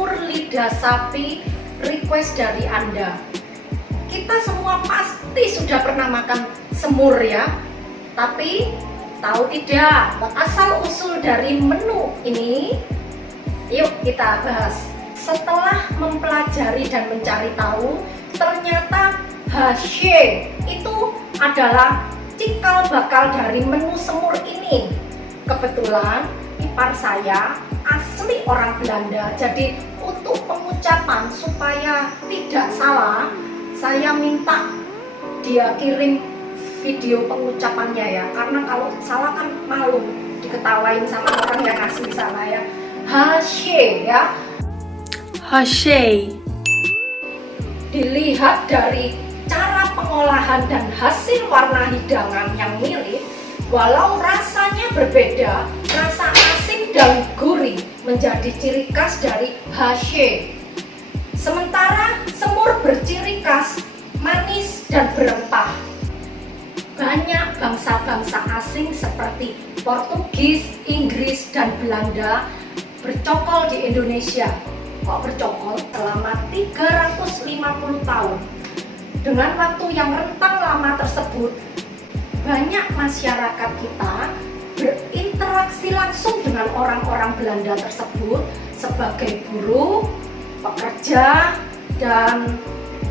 semur lidah sapi request dari Anda. Kita semua pasti sudah pernah makan semur ya. Tapi tahu tidak asal usul dari menu ini? Yuk kita bahas. Setelah mempelajari dan mencari tahu, ternyata hashe itu adalah cikal bakal dari menu semur ini. Kebetulan ipar saya asli orang Belanda, jadi untuk pengucapan supaya tidak salah, saya minta dia kirim video pengucapannya ya, karena kalau salah kan malu diketawain sama orang yang asli sana ya. Hashe ya, hashe. Dilihat dari cara pengolahan dan hasil warna hidangan yang mirip, walau rasanya berbeda, rasa asin dan gurih menjadi ciri khas dari hashe. Sementara semur berciri khas manis dan berempah. Banyak bangsa-bangsa asing seperti Portugis, Inggris, dan Belanda bercokol di Indonesia. Kok bercokol? Selama 350 tahun. Dengan waktu yang rentang lama tersebut, banyak masyarakat kita berinteraksi langsung dengan orang-orang Belanda tersebut sebagai buruh, pekerja, dan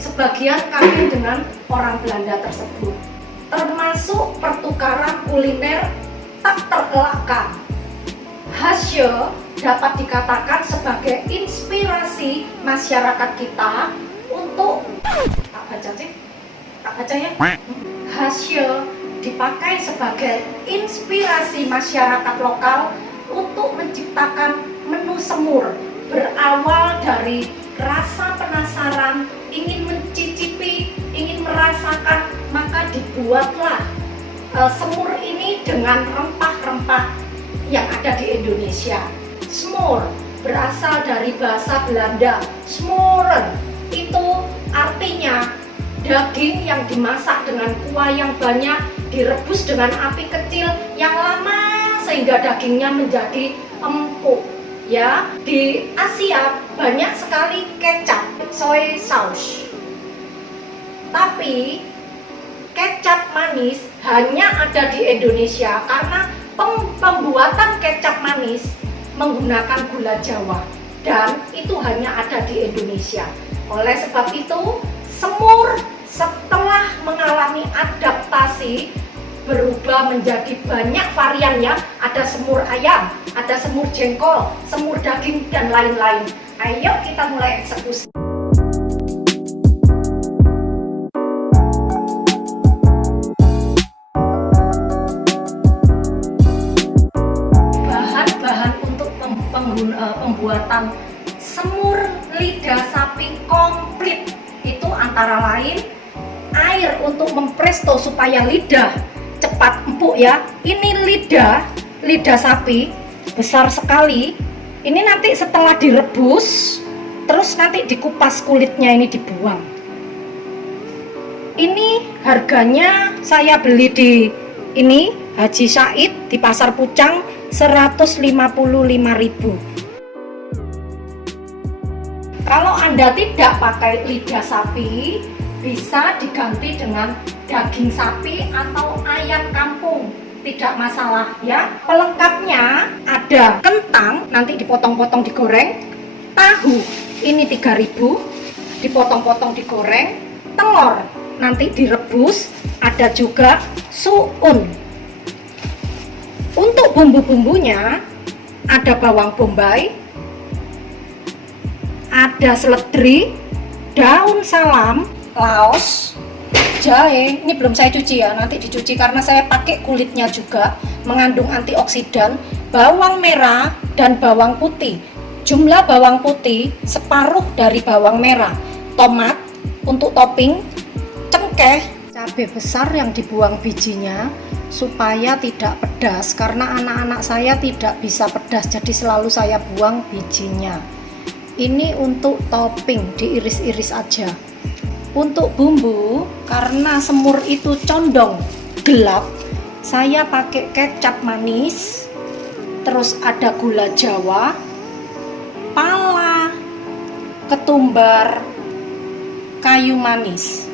sebagian kawin dengan orang Belanda tersebut. Termasuk pertukaran kuliner tak terelakkan. Hashe dapat dikatakan sebagai inspirasi masyarakat kita untuk tak baca ya. Hashe dipakai sebagai inspirasi masyarakat lokal untuk menciptakan menu semur, berawal dari rasa penasaran, ingin mencicipi, ingin merasakan, maka dibuatlah semur ini dengan rempah-rempah yang ada di Indonesia. Smur berasal dari bahasa Belanda. Smoren itu artinya daging yang dimasak dengan kuah yang banyak, direbus dengan api kecil yang lama sehingga dagingnya menjadi empuk. Ya, di Asia banyak sekali kecap, soy sauce. Tapi kecap manis hanya ada di Indonesia karena pembuatan kecap manis menggunakan gula Jawa dan itu hanya ada di Indonesia. Oleh sebab itu, semur setelah mengalami adaptasi berubah menjadi banyak variannya. Ada semur ayam, ada semur jengkol, semur daging, dan lain-lain. Ayo kita mulai eksekusi. Bahan-bahan untuk pembuatan semur lidah sapi komplit itu antara lain air untuk mempresto supaya lidah cepat empuk ya. Ini lidah sapi besar sekali. Ini nanti setelah direbus, terus nanti dikupas kulitnya, ini dibuang. Ini harganya saya beli di ini Haji Said di Pasar Pucang 155.000. Kalau Anda tidak pakai lidah sapi, bisa diganti dengan daging sapi atau ayam kampung, tidak masalah ya. Pelengkapnya ada kentang, nanti dipotong-potong digoreng, tahu ini 3.000, dipotong-potong digoreng, telur nanti direbus, ada juga suun. Untuk bumbu-bumbunya ada bawang bombay, ada seledri, daun salam, laos, jahe. Ini belum saya cuci ya, nanti dicuci karena saya pakai kulitnya juga, mengandung antioksidan. Bawang merah dan bawang putih. Jumlah bawang putih separuh dari bawang merah. Tomat untuk topping, cengkeh, cabai besar yang dibuang bijinya supaya tidak pedas karena anak-anak saya tidak bisa pedas, jadi selalu saya buang bijinya. Ini untuk topping, diiris-iris aja. Untuk bumbu, karena semur itu condong gelap, saya pakai kecap manis, terus ada gula Jawa, pala, ketumbar, kayu manis.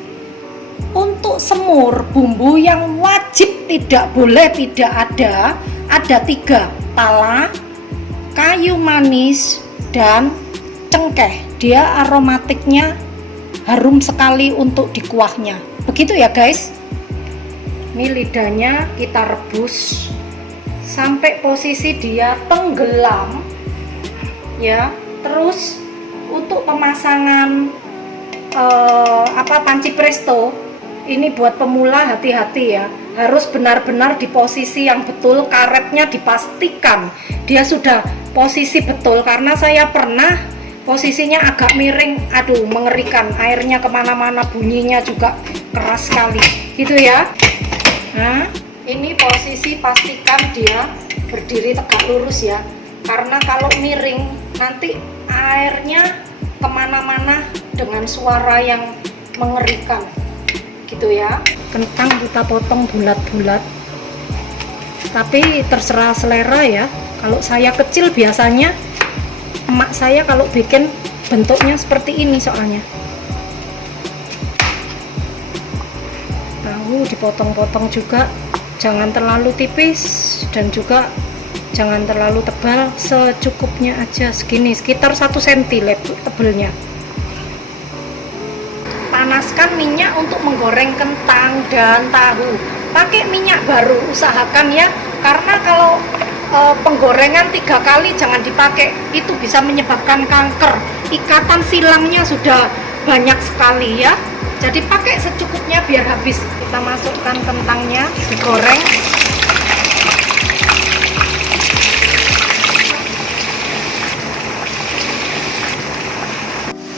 Untuk semur, bumbu yang wajib tidak boleh tidak ada 3: pala, kayu manis, dan cengkeh. Dia aromatiknya harum sekali untuk di kuahnya. Begitu ya guys. Ini lidahnya kita rebus sampai posisi dia tenggelam ya. Terus untuk pemasangan panci presto ini buat pemula, hati-hati ya, harus benar-benar di posisi yang betul. Karetnya dipastikan dia sudah posisi betul, karena saya pernah posisinya agak miring, aduh mengerikan, airnya kemana-mana, bunyinya juga keras sekali gitu ya. Nah, ini posisi pastikan dia berdiri tegak lurus ya, karena kalau miring nanti airnya kemana-mana dengan suara yang mengerikan gitu ya. Kentang kita potong bulat-bulat, tapi terserah selera ya. Kalau saya kecil, biasanya emak saya kalau bikin bentuknya seperti ini soalnya. Tahu dipotong-potong juga, jangan terlalu tipis dan juga jangan terlalu tebal, secukupnya aja, segini, sekitar 1 cm tebelnya. Panaskan minyak untuk menggoreng kentang dan tahu. Pakai minyak baru, usahakan ya, karena kalau penggorengan 3 kali jangan dipakai, itu bisa menyebabkan kanker. Ikatan silangnya sudah banyak sekali ya, jadi pakai secukupnya biar habis. Kita masukkan kentangnya, digoreng.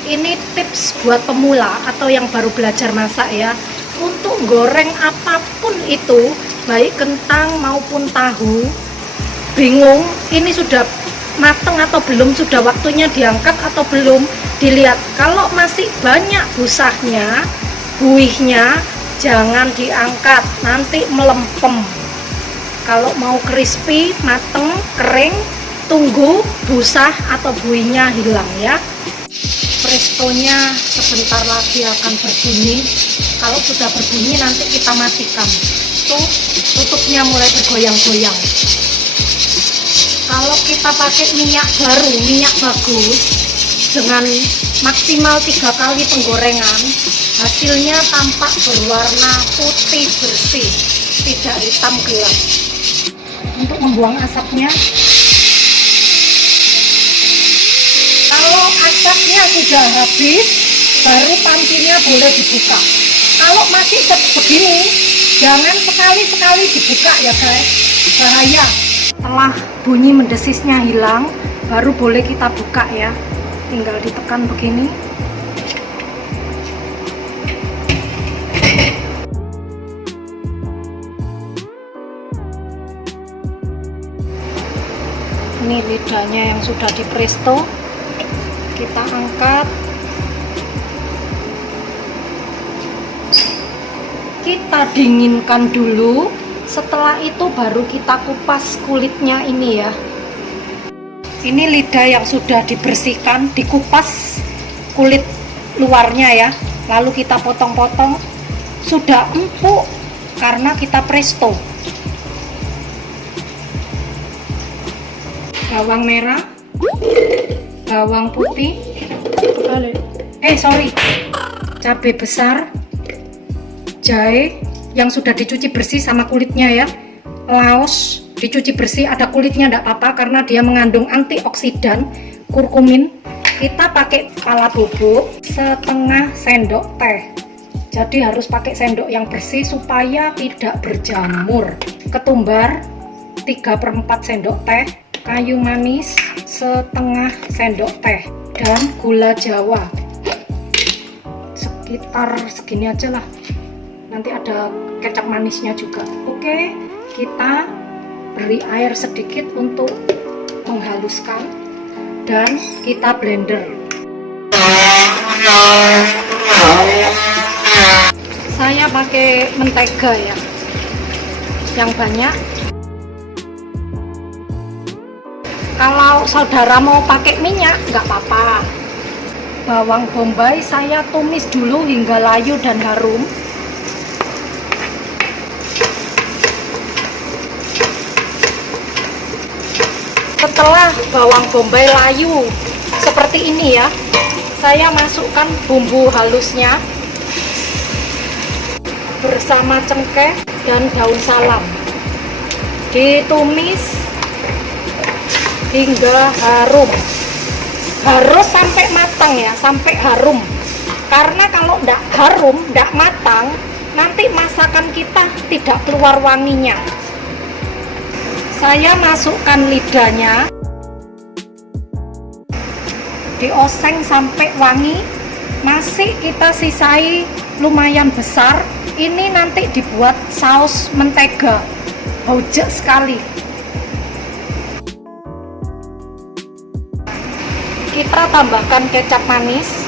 Ini tips buat pemula atau yang baru belajar masak ya. Untuk goreng apapun itu, baik kentang maupun tahu, bingung ini sudah mateng atau belum, sudah waktunya diangkat atau belum, dilihat. Kalau masih banyak busahnya, buihnya, jangan diangkat, nanti melempem. Kalau mau crispy, mateng, kering, tunggu busah atau buihnya hilang ya. Prestonya sebentar lagi akan berbunyi. Kalau sudah berbunyi nanti kita matikan. Tuh, tutupnya mulai bergoyang-goyang. Kalau kita pakai minyak baru, minyak bagus, dengan maksimal 3 kali penggorengan, hasilnya tampak berwarna putih bersih, tidak hitam gelap. Untuk membuang asapnya, kalau asapnya sudah habis, baru pancinya boleh dibuka. Kalau masih begini, jangan sekali-sekali dibuka ya guys, bahaya. Setelah bunyi mendesisnya hilang, baru boleh kita buka ya. Tinggal ditekan begini. Ini lidahnya yang sudah di presto, kita angkat. Kita dinginkan dulu. Setelah itu baru kita kupas kulitnya ini ya. Ini lidah yang sudah dibersihkan, dikupas kulit luarnya ya. Lalu kita potong-potong. Sudah empuk karena kita presto. Bawang merah, bawang putih, cabai besar, jahe yang sudah dicuci bersih sama kulitnya ya. Laos dicuci bersih, ada kulitnya enggak apa-apa karena dia mengandung antioksidan. Kurkumin, kita pakai pala bubuk setengah sendok teh, jadi harus pakai sendok yang bersih supaya tidak berjamur. Ketumbar 3/4 sendok teh, kayu manis setengah sendok teh, dan gula jawa sekitar segini aja lah, nanti ada kecap manisnya juga. Oke, kita beri air sedikit untuk menghaluskan dan kita blender. Saya pakai mentega ya, yang banyak. Kalau saudara mau pakai minyak nggak apa-apa, Bawang bombay saya tumis dulu hingga layu dan harum. Setelah bawang bombay layu seperti ini ya, saya masukkan bumbu halusnya bersama cengkeh dan daun salam. Ditumis hingga harum. Harus sampai matang ya, sampai harum. Karena kalau tidak harum, tidak matang, nanti masakan kita tidak keluar wanginya. Saya masukkan lidahnya, dioseng sampai wangi. Masih kita sisai lumayan besar. Ini nanti dibuat saus mentega, bauja sekali. Kita tambahkan kecap manis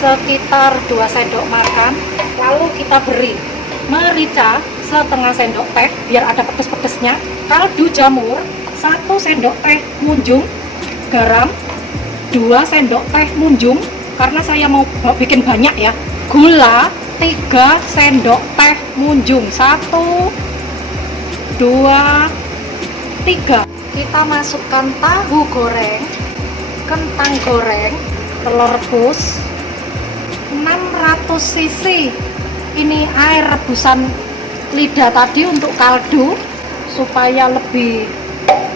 sekitar 2 sendok makan, lalu kita beri merica setengah sendok teh biar ada pedes-pedesnya, kaldu jamur 1 sendok teh munjung, garam 2 sendok teh munjung karena saya mau bikin banyak ya, gula 3 sendok teh munjung, 1 2 3. Kita masukkan tahu goreng, kentang goreng, telur rebus 600 cc. Ini air rebusan lidah tadi untuk kaldu supaya lebih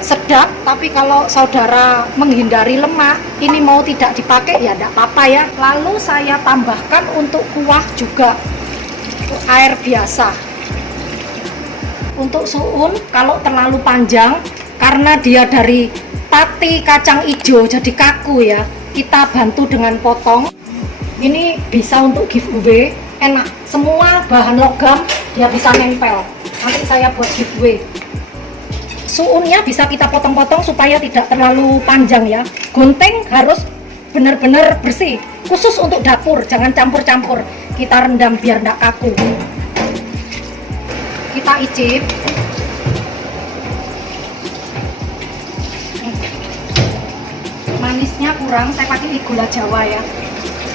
sedap. Tapi kalau saudara menghindari lemak, ini mau tidak dipakai ya tidak apa-apa ya. Lalu saya tambahkan untuk kuah juga air biasa. Untuk suun kalau terlalu panjang karena dia dari pati kacang hijau jadi kaku ya, kita bantu dengan potong. Ini bisa untuk giveaway, enak, semua bahan logam dia bisa nempel. Nanti saya buat giveaway. Suunnya bisa kita potong-potong supaya tidak terlalu panjang ya. Gunting harus benar-benar bersih, khusus untuk dapur, jangan campur-campur. Kita rendam biar tidak kaku. Kita icip. Manisnya kurang, saya pakai gula Jawa ya.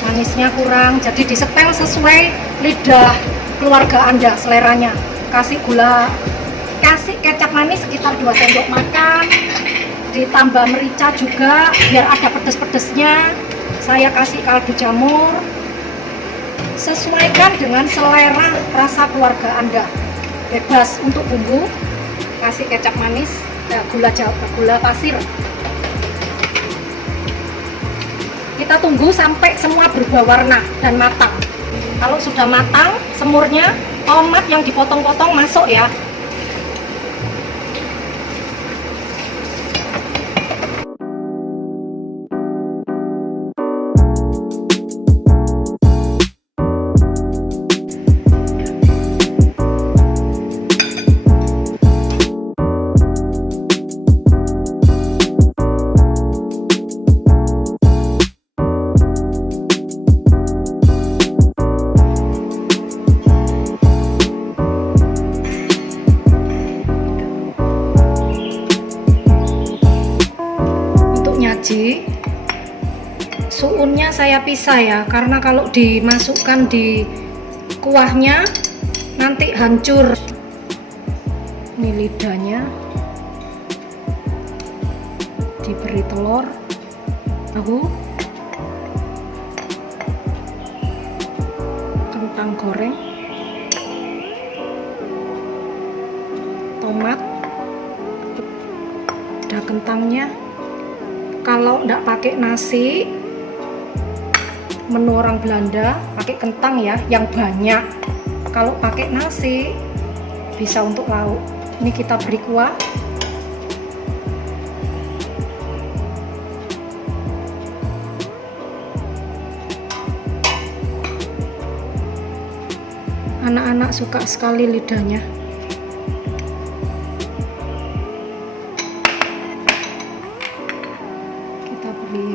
Manisnya kurang, jadi disetel sesuai lidah keluarga Anda, seleranya. Kasih gula, kasih kecap manis sekitar 2 sendok makan, ditambah merica juga biar ada pedes-pedesnya. Saya kasih kaldu jamur, sesuaikan dengan selera rasa keluarga Anda, bebas untuk bumbu. Kasih kecap manis, gula Jawa, gula pasir. Kita tunggu sampai semua berubah warna dan matang. Kalau sudah matang semurnya, tomat yang dipotong-potong masuk ya. Suunnya saya pisah ya, karena kalau dimasukkan di kuahnya nanti hancur. Ini lidahnya, diberi telur, tahu, kentang goreng, tomat, ada kentangnya. Kalau enggak pakai nasi, menu orang Belanda pakai kentang ya, yang banyak. Kalau pakai nasi bisa untuk lauk. Ini kita beri kuah. Anak-anak suka sekali lidahnya. Kita beri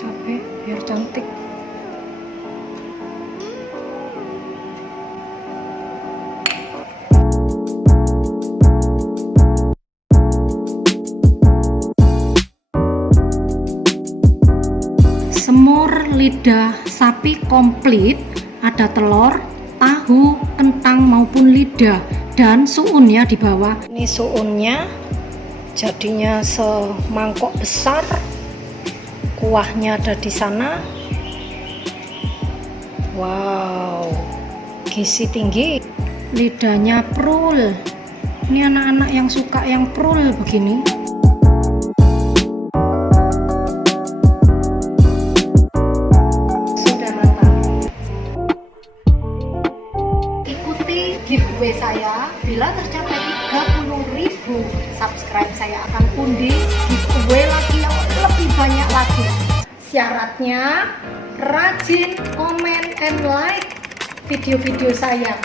cabai biar cantik. semur lidah sapi komplit, ada telur, tahu, kentang maupun lidah, dan suunnya di bawah. Ini suunnya jadinya semangkok besar, kuahnya ada di sana. Wow, gizi tinggi, lidahnya prul. Ini anak-anak yang suka yang prul begini. Sudah matang. Ikuti giveaway saya. Bila tercapai 30.000 subscribe, saya akan undi giveaway lagi yang lebih banyak lagi. Syaratnya rajin komen and like video-video saya.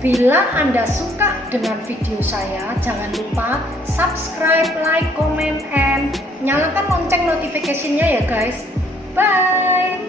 Bila Anda suka dengan video saya, jangan lupa subscribe, like, comment, and nyalakan lonceng notification-nya ya guys. Bye!